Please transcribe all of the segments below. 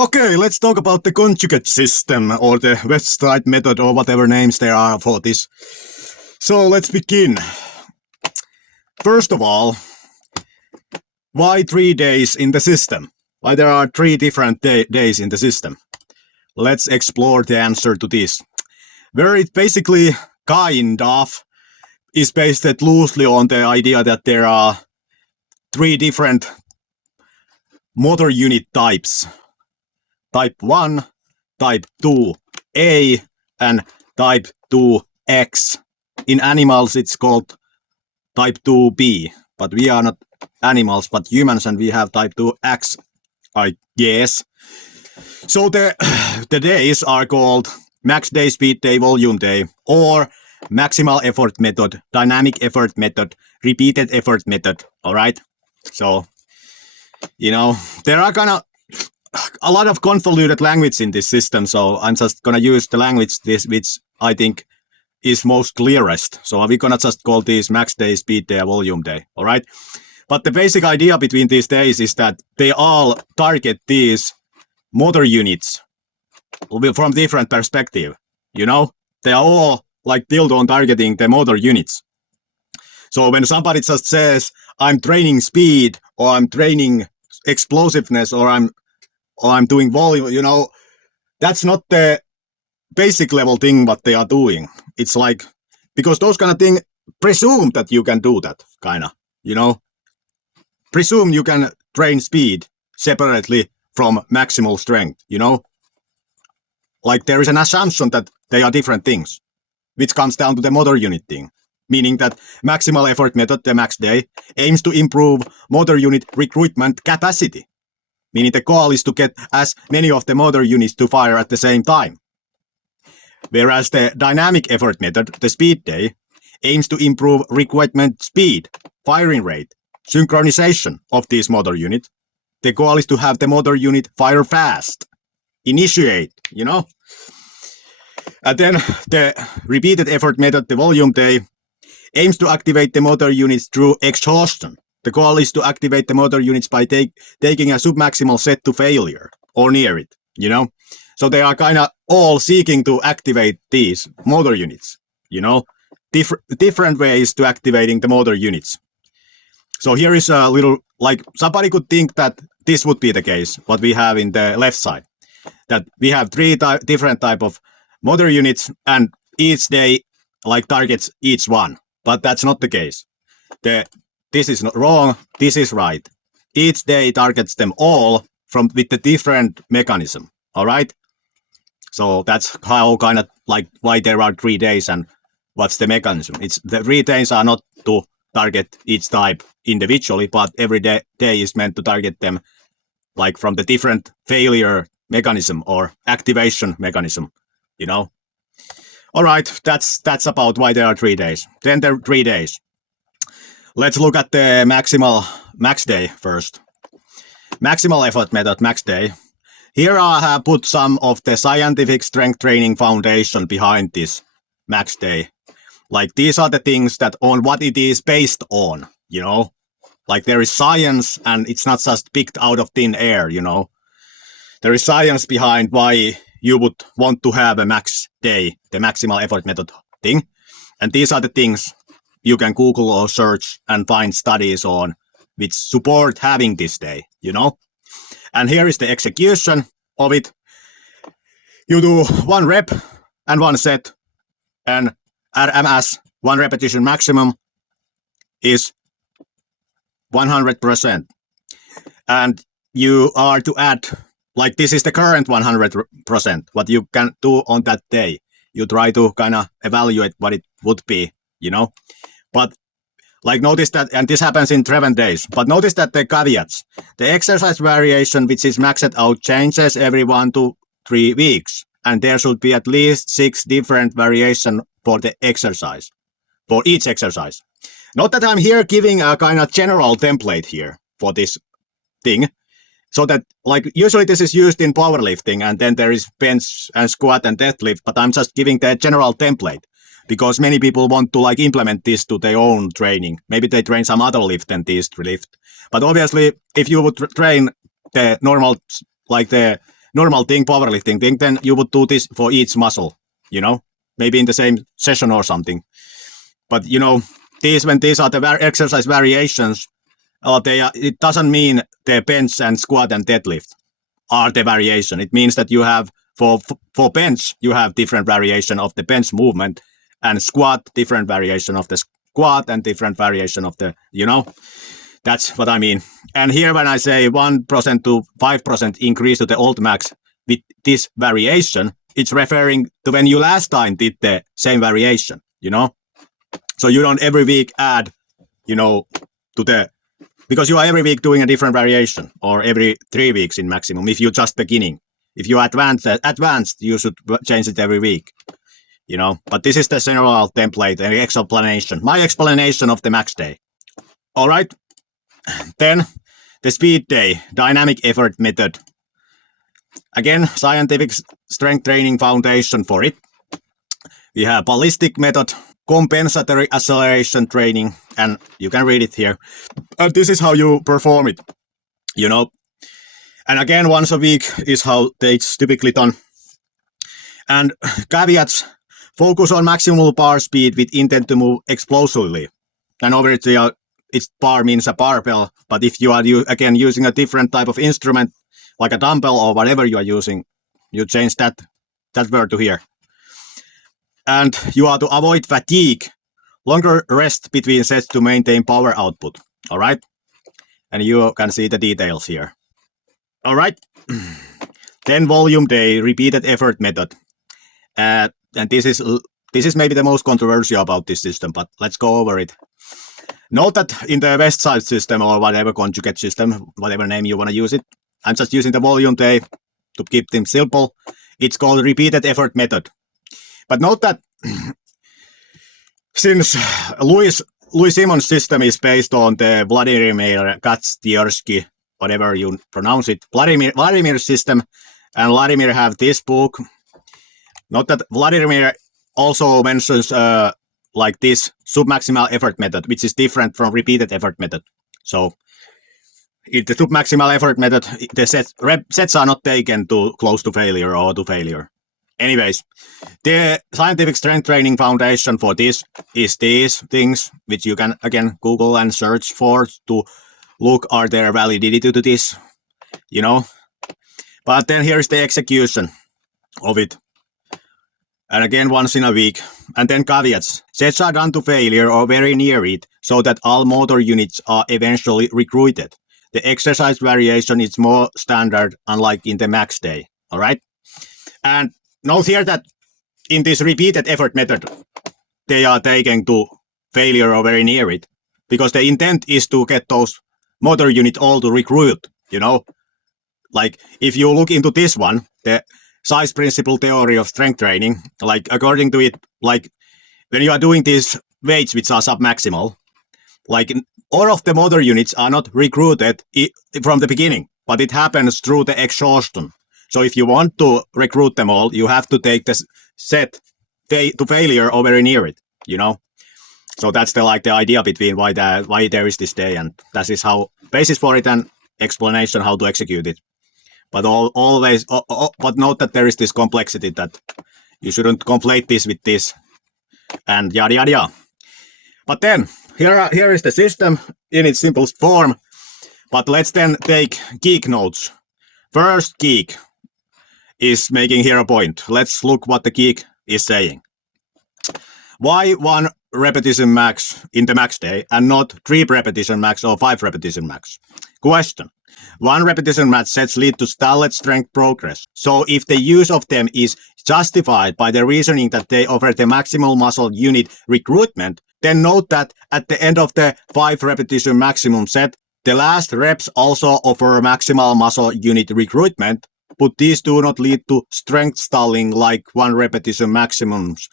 Okay, let's talk about the conjugate system or the Westside method or whatever names there are for this. So let's begin. First of all, why 3 days in the system? Why there are 3 different days in the system? Let's explore the answer to this. Where it basically kind of is based loosely on the idea that there are 3 different motor unit types. Type 1, type 2A, and type 2X. In animals, it's called type 2B, but we are not animals, but humans, and we have type 2X, I guess. So the days are called max day, speed day, volume day, or maximal effort method, dynamic effort method, repeated effort method, all right? So, there are kind of a lot of convoluted language in this system, so I'm just gonna use the language which I think is most clearest. So we're gonna just call these max day, speed day, volume day, all right? But the basic idea between these days is that they all target these motor units from different perspective, They are all like built on targeting the motor units. So when somebody just says, I'm training speed, or I'm training explosiveness, or I'm doing volume, that's not the basic level thing what they are doing. It's like, because those kind of things presume that you can do that, kind of, Presume you can train speed separately from maximal strength, Like there is an assumption that they are different things, which comes down to the motor unit thing. Meaning that maximal effort method, the max day, aims to improve motor unit recruitment capacity. Meaning the goal is to get as many of the motor units to fire at the same time. Whereas the dynamic effort method, the speed day, aims to improve recruitment speed, firing rate, synchronization of these motor units. The goal is to have the motor unit fire fast, initiate, And then the repeated effort method, the volume day, aims to activate the motor units through exhaustion. The goal is to activate the motor units by taking a submaximal set to failure or near it, So they are kind of all seeking to activate these motor units, different ways to activating the motor units. So here is a little, like somebody could think that this would be the case, what we have in the left side, that we have 3 different type of motor units and each day like targets each one, but that's not the case. This is not wrong, this is right. Each day targets them all with the different mechanism, all right? So that's how kind of like why there are 3 days and what's the mechanism. It's the 3 days are not to target each type individually, but every day is meant to target them like from the different failure mechanism or activation mechanism, All right, that's about why there are 3 days. Then there are 3 days. Let's look at the max day first. Maximal effort method, max day. Here I have put some of the scientific strength training foundation behind this max day. Like these are the things that on what it is based on, Like there is science and it's not just picked out of thin air, There is science behind why you would want to have a max day, the maximal effort method thing. And these are the things you can Google or search and find studies on which support having this day, And here is the execution of it. You do 1 rep and 1 set, and RMS, 1 repetition maximum, is 100%. And you are to add, like this is the current 100%, what you can do on that day. You try to kind of evaluate what it would be, But like notice that, and this happens in 7 days, but notice that the caveats, the exercise variation which is maxed out changes every 1 to 3 weeks. And there should be at least 6 different variations for the exercise, for each exercise. Not that I'm here giving a kind of general template here for this thing. So that like usually this is used in powerlifting and then there is bench and squat and deadlift, but I'm just giving the general template. Because many people want to like implement this to their own training. Maybe they train some other lift than this lift. But obviously, if you would train the normal, like the normal thing, powerlifting thing, then you would do this for each muscle, you know, maybe in the same session or something. But you know, when these are the exercise variations, it doesn't mean the bench and squat and deadlift are the variation. It means that you have for bench you have different variation of the bench movement, and squat different variation of the squat and different variation of the, you know, that's what I mean. And here when I say 1% to 5% increase to the old max with this variation, it's referring to when you last time did the same variation, you know. So you don't every week add, you know, to the, because you are every week doing a different variation, or every 3 weeks in maximum if you're just beginning. If you advanced, you should change it every week, you know. But this is the general template and explanation, my explanation of the max day. All right. Then the speed day, dynamic effort method. Again, scientific strength training foundation for it. We have ballistic method, compensatory acceleration training, and you can read it here. And this is how you perform it, you know. And again, once a week is how it's typically done. And caveats, focus on maximal bar speed with intent to move explosively. And over here, its bar means a barbell, but if you are again using a different type of instrument, like a dumbbell or whatever you are using, you change that word to here. And you are to avoid fatigue, longer rest between sets to maintain power output. All right. And you can see the details here. All right. Then volume day, repeated effort method. And this is maybe the most controversial about this system, but let's go over it. Note that in the Westside system, or whatever conjugate system, whatever name you want to use it, I'm just using the volume day to keep things simple. It's called repeated effort method. But note that since Louis Simon's system is based on the Vladimir Katstiersky, whatever you pronounce it, Vladimir's system, and Vladimir have this book. Note that Vladimir also mentions like this submaximal effort method, which is different from repeated effort method. So in the submaximal effort method, the sets are not taken to close to failure or to failure. Anyways, the scientific strength training foundation for this is these things, which you can again Google and search for to look are there validity to this, you know. But then here's the execution of it. And again, once in a week. And then caveats. Sets are done to failure or very near it, so that all motor units are eventually recruited. The exercise variation is more standard, unlike in the max day. All right. And note here that in this repeated effort method, they are taken to failure or very near it, because the intent is to get those motor units all to recruit, you know. Like if you look into this one, the size principle theory of strength training, like according to it, like when you are doing these weights which are submaximal, like all of the motor units are not recruited from the beginning, but it happens through the exhaustion. So if you want to recruit them all, you have to take the set to failure or very near it, you know. So that's the idea between why there is this day, and that is how basis for it and explanation how to execute it. But but note that there is this complexity that you shouldn't conflate this with this, and yada yada yada. But then here is the system in its simplest form. But let's then take geek notes. First geek is making here a point. Let's look what the geek is saying. Why 1 repetition max in the max day and not 3 repetition max or 5 repetition max? Question. 1 repetition max sets lead to stalled strength progress. So if the use of them is justified by the reasoning that they offer the maximal muscle unit recruitment, then note that at the end of the 5 repetition maximum set, the last reps also offer maximal muscle unit recruitment, but these do not lead to strength stalling like 1 repetition maximums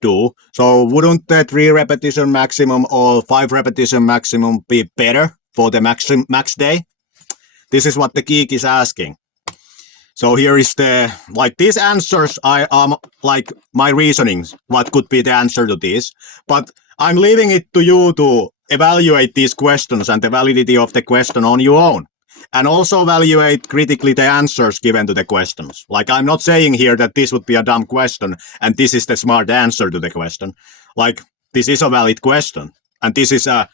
do. So wouldn't the 3 repetition maximum or 5 repetition maximum be better for the max day? This is what the geek is asking. So here is these answers are like my reasonings, what could be the answer to this. But I'm leaving it to you to evaluate these questions and the validity of the question on your own. And also evaluate critically the answers given to the questions. Like, I'm not saying here that this would be a dumb question and this is the smart answer to the question. Like, this is a valid question and this is a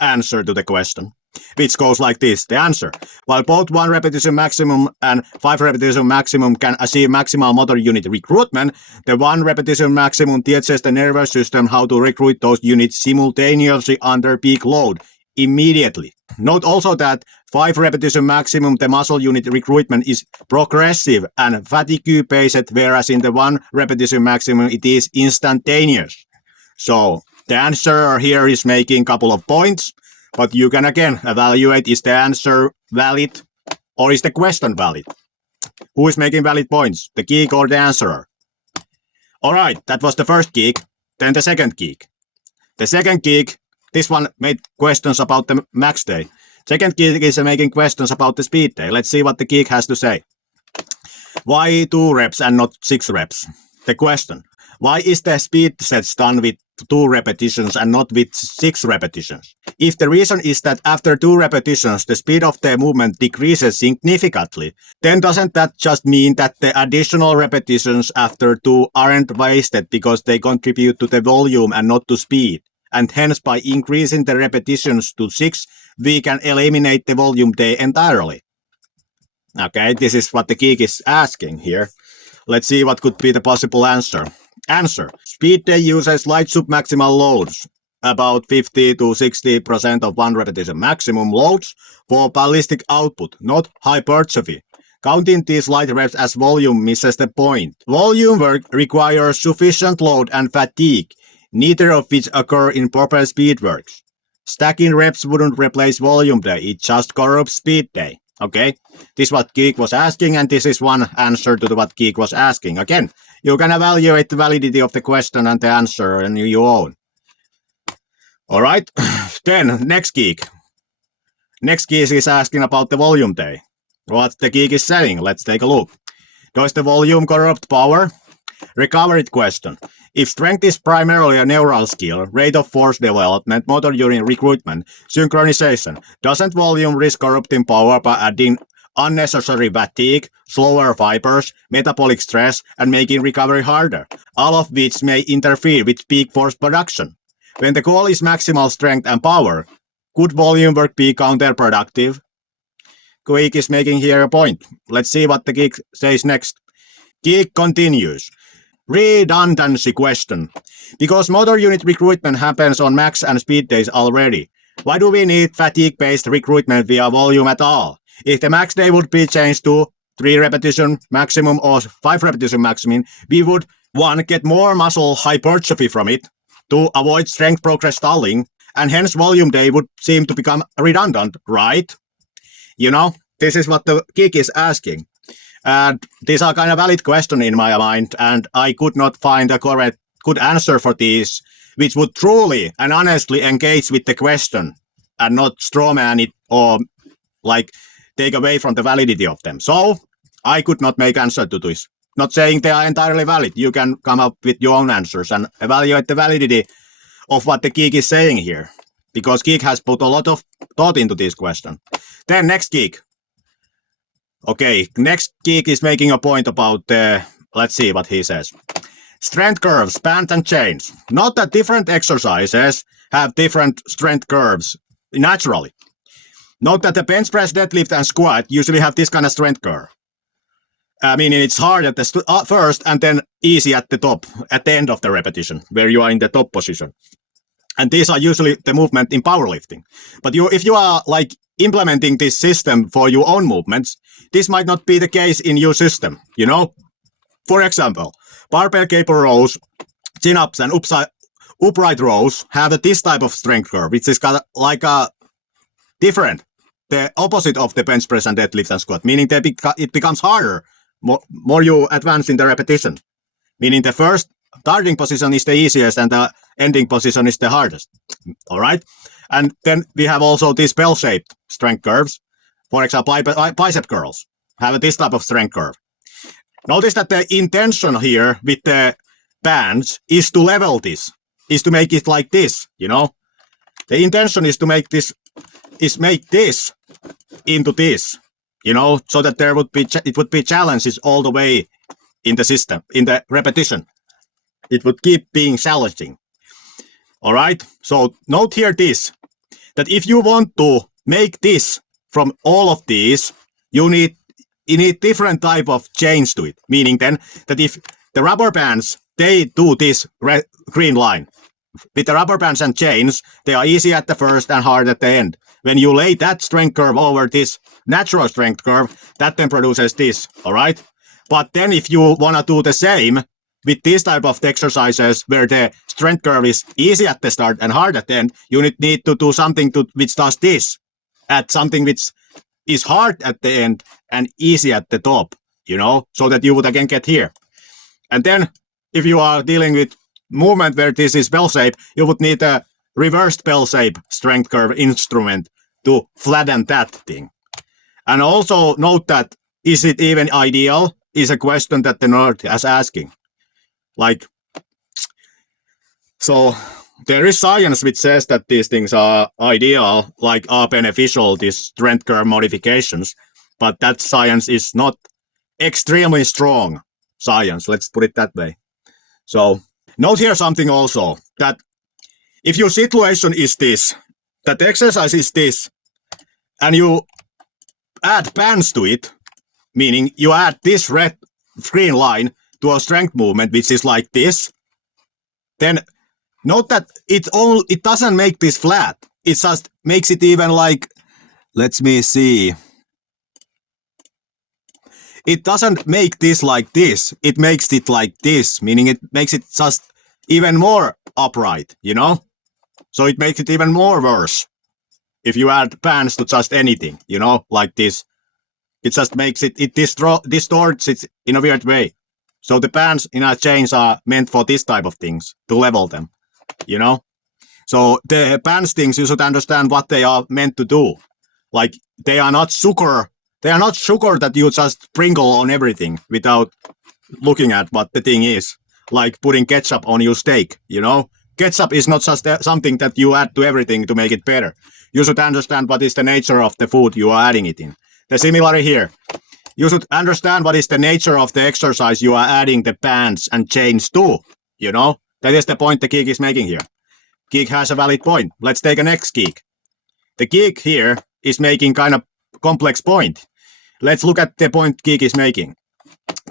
answer to the question, which goes like this. The answer: while both 1 repetition maximum and 5 repetition maximum can achieve maximal motor unit recruitment, the 1 repetition maximum teaches the nervous system how to recruit those units simultaneously under peak load immediately. Note also that 5 repetition maximum, the muscle unit recruitment is progressive and fatigue-based, whereas in the 1 repetition maximum it is instantaneous. So the answer here is making a couple of points, but you can again evaluate, is the answer valid or is the question valid? Who is making valid points, the geek or the answerer? Alright, that was the first geek. Then the second geek. The second geek, this one made questions about the max day. Second geek is making questions about the speed day. Let's see what the geek has to say. Why 2 reps and not 6 reps? The question: why is the speed sets done with 2 repetitions and not with 6 repetitions? If the reason is that after 2 repetitions the speed of the movement decreases significantly, then doesn't that just mean that the additional repetitions after 2 aren't wasted because they contribute to the volume and not to speed? And hence by increasing the repetitions to 6, we can eliminate the volume day entirely. Okay, this is what the geek is asking here. Let's see what could be the possible answer. Answer: speed day uses light submaximal loads, about 50 to 60% of 1 repetition maximum loads for ballistic output, not hypertrophy. Counting these light reps as volume misses the point. Volume work requires sufficient load and fatigue, neither of which occur in proper speed works. Stacking reps wouldn't replace volume day, it just corrupts speed day. Okay, this is what geek was asking, and this is one answer to what geek was asking. Again, you can evaluate the validity of the question and the answer on your own. Alright, then next geek. Next geek is asking about the volume day. What the geek is saying, let's take a look. Does the volume corrupt power? Recovery question. If strength is primarily a neural skill, rate of force development, motor unit recruitment, synchronization, doesn't volume risk corrupting power by adding unnecessary fatigue, slower fibers, metabolic stress, and making recovery harder, all of which may interfere with peak force production? When the goal is maximal strength and power, could volume work be counterproductive? Geek is making here a point. Let's see what the geek says next. Geek continues. Redundancy question. Because motor unit recruitment happens on max and speed days already, why do we need fatigue-based recruitment via volume at all? If the max day would be changed to 3 repetition maximum or 5 repetition maximum, we would 1. Get more muscle hypertrophy from it, 2. Avoid strength progress stalling, and hence volume day would seem to become redundant, right? You know, this is what the geek is asking. And these are kind of valid questions in my mind, and I could not find a correct good answer for these, which would truly and honestly engage with the question and not strawman it or like take away from the validity of them. So I could not make answer to this. Not saying they are entirely valid. You can come up with your own answers and evaluate the validity of what the geek is saying here, because geek has put a lot of thought into this question. Then next geek. Okay, next geek is making a point about let's see what he says. Strength curves, bands and chains. Not that different exercises have different strength curves naturally. Note that the bench press, deadlift and squat usually have this kind of strength curve. I mean, it's hard at the first and then easy at the top, at the end of the repetition, where you are in the top position. And these are usually the movement in powerlifting. But if you are like implementing this system for your own movements, this might not be the case in your system, you know? For example, barbell cable rows, chin-ups and upright rows have this type of strength curve, which is kind of like a different, the opposite of the bench press and deadlift and squat, meaning it becomes harder more you advance in the repetition. Meaning the first starting position is the easiest and the ending position is the hardest. All right? And then we have also these bell-shaped strength curves. For example, bicep curls have this type of strength curve. Notice that the intention here with the bands is to level this, is to make it like this, you know? The intention is to make this is make this into this, you know, so that there would be it would be challenges all the way in the system, in the repetition. It would keep being challenging. All right. So note here this, that if you want to make this from all of these, you need different type of change to it. Meaning then that if the rubber bands, they do this green line. With the rubber bands and chains, they are easy at the first and hard at the end. When you lay that strength curve over this natural strength curve, that then produces this, all right? But then if you want to do the same with these type of exercises where the strength curve is easy at the start and hard at the end, you need to do something which does this, at something which is hard at the end and easy at the top, you know, so that you would again get here. And then if you are dealing with movement where this is bell shape, you would need a reversed bell shape strength curve instrument to flatten that thing. And also note that, is it even ideal, is a question that the nerd is asking. Like, so there is science which says that these things are ideal, like are beneficial, these strength curve modifications, but that science is not extremely strong science, let's put it that way. So note here something also, that if your situation is this, that the exercise is this, and you add bands to it, meaning you add this red green line to a strength movement, which is like this, then note that it doesn't make this flat. It just makes it even like, let me see. It doesn't make this like this. It makes it like this, meaning it makes it just even more upright, you know? So it makes it even more worse. If you add bands to just anything, you know, like this, it just makes it distorts it in a weird way. So the bands in our chains are meant for this type of things, to level them, you know? So the bands things, you should understand what they are meant to do. Like, they are not sugar that you just sprinkle on everything without looking at what the thing is. Like putting ketchup on your steak, you know? Ketchup is not just something that you add to everything to make it better. You should understand what is the nature of the food you are adding it in. The similarity here. You should understand what is the nature of the exercise you are adding the bands and chains to, you know? That is the point the geek is making here. Geek has a valid point. Let's take a next geek. The geek here is making kind of complex point. Let's look at the point geek is making.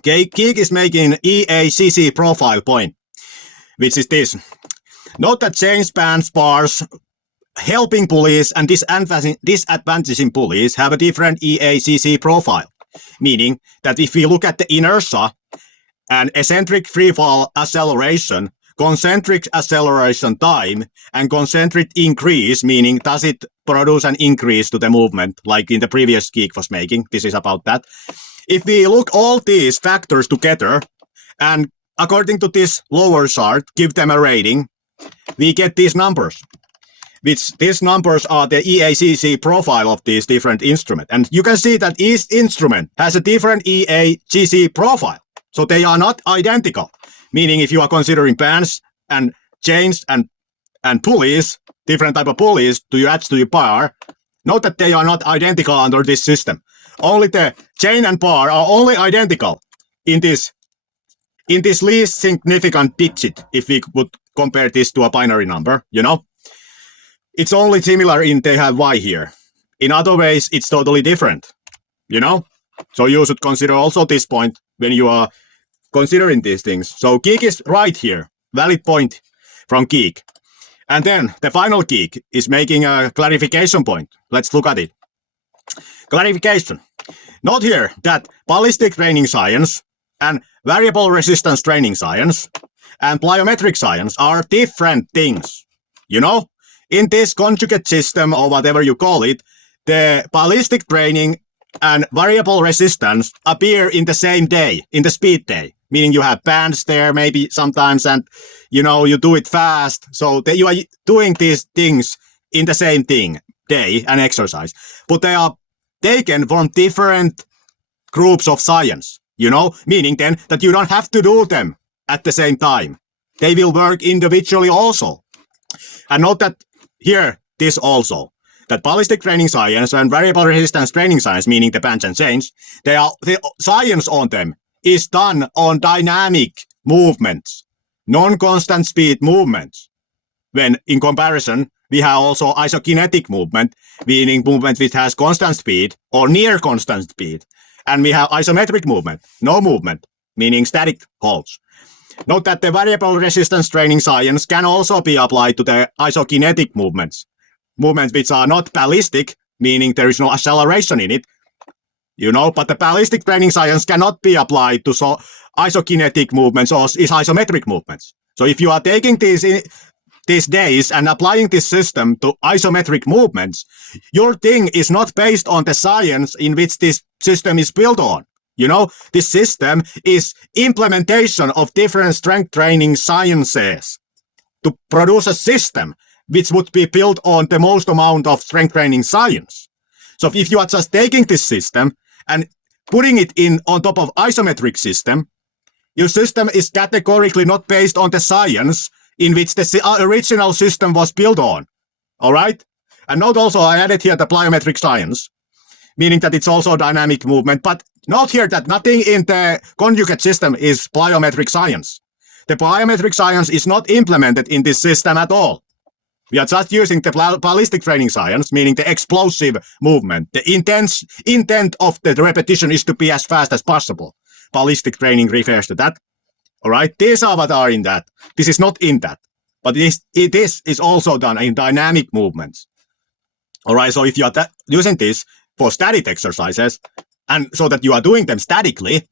Geek is making EACC profile point, which is this. Note that chains, bands, bars, helping pulleys and disadvantaging pulleys have a different EACC profile, meaning that if we look at the inertia and eccentric freefall acceleration, concentric acceleration time, and concentric increase, meaning does it produce an increase to the movement, like in the previous geek was making, this is about that. If we look all these factors together, and according to this lower chart, give them a rating, we get these numbers. These numbers are the EACC profile of these different instruments. And you can see that each instrument has a different EACC profile. So they are not identical. Meaning if you are considering bands and chains and pulleys, different type of pulleys to you attach to your bar, note that they are not identical under this system. Only the chain and bar are only identical in this least significant digit, if we would compare this to a binary number, you know? It's only similar in they have y here. In other ways, it's totally different, you know? So you should consider also this point when you are considering these things. So geek is right here, valid point from geek. And then the final geek is making a clarification point. Let's look at it. Clarification. Note here that ballistic training science and variable resistance training science and plyometric science are different things. You know, in this conjugate system or whatever you call it, the ballistic training and variable resistance appear in the same day, in the speed day. Meaning you have bands there maybe sometimes and, you know, you do it fast. So you are doing these things in the same thing, day and exercise. But they are taken from different groups of science, you know, meaning then that you don't have to do them at the same time. They will work individually also. And note that here, this also. that ballistic training science and variable resistance training science, meaning the bench and chains, the science on them is done on dynamic movements, non-constant speed movements. When in comparison, we have also isokinetic movement, meaning movement which has constant speed or near constant speed. And we have isometric movement, no movement, meaning static holds. Note that the variable resistance training science can also be applied to the isokinetic movements which are not ballistic, meaning there is no acceleration in it, but the ballistic training science cannot be applied to isokinetic movements or isometric movements. So if you are taking these days and applying this system to isometric movements, your thing is not based on the science in which this system is built on. This system is implementation of different strength training sciences to produce a system which would be built on the most amount of strength training science. So if you are just taking this system and putting it in on top of isometric system, your system is categorically not based on the science in which the original system was built on. All right? And note also I added here the plyometric science, meaning that it's also dynamic movement. But note here that nothing in the conjugate system is plyometric science. The plyometric science is not implemented in this system at all. We are just using the ballistic training science, meaning the explosive movement. The intent of the repetition is to be as fast as possible. Ballistic training refers to that. All right, these are what are in that. This is not in that, but it is also done in dynamic movements. All right, so if you are using this for static exercises, and so that you are doing them statically,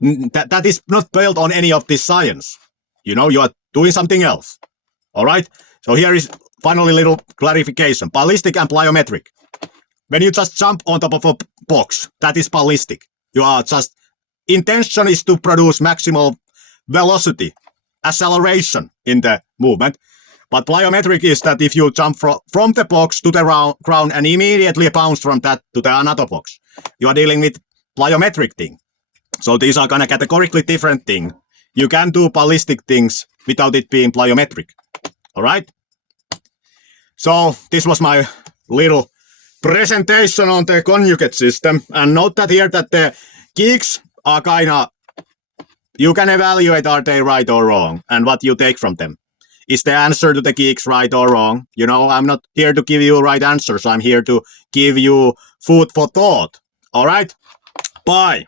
that is not built on any of this science. You are doing something else. All right, so here is finally little clarification. Ballistic and plyometric. When you just jump on top of a box, that is ballistic. You are just, intention is to produce maximal velocity, acceleration in the movement. But plyometric is that if you jump from the box to the ground and immediately bounce from that to the another box, you are dealing with plyometric thing. So these are kind of categorically different thing. You can do ballistic things without it being plyometric. All right? So this was my little presentation on the conjugate system. And note that here that the geeks are kind of, you can evaluate are they right or wrong and what you take from them. Is the answer to the geeks right or wrong? I'm not here to give you right answers. I'm here to give you food for thought. All right? Bye.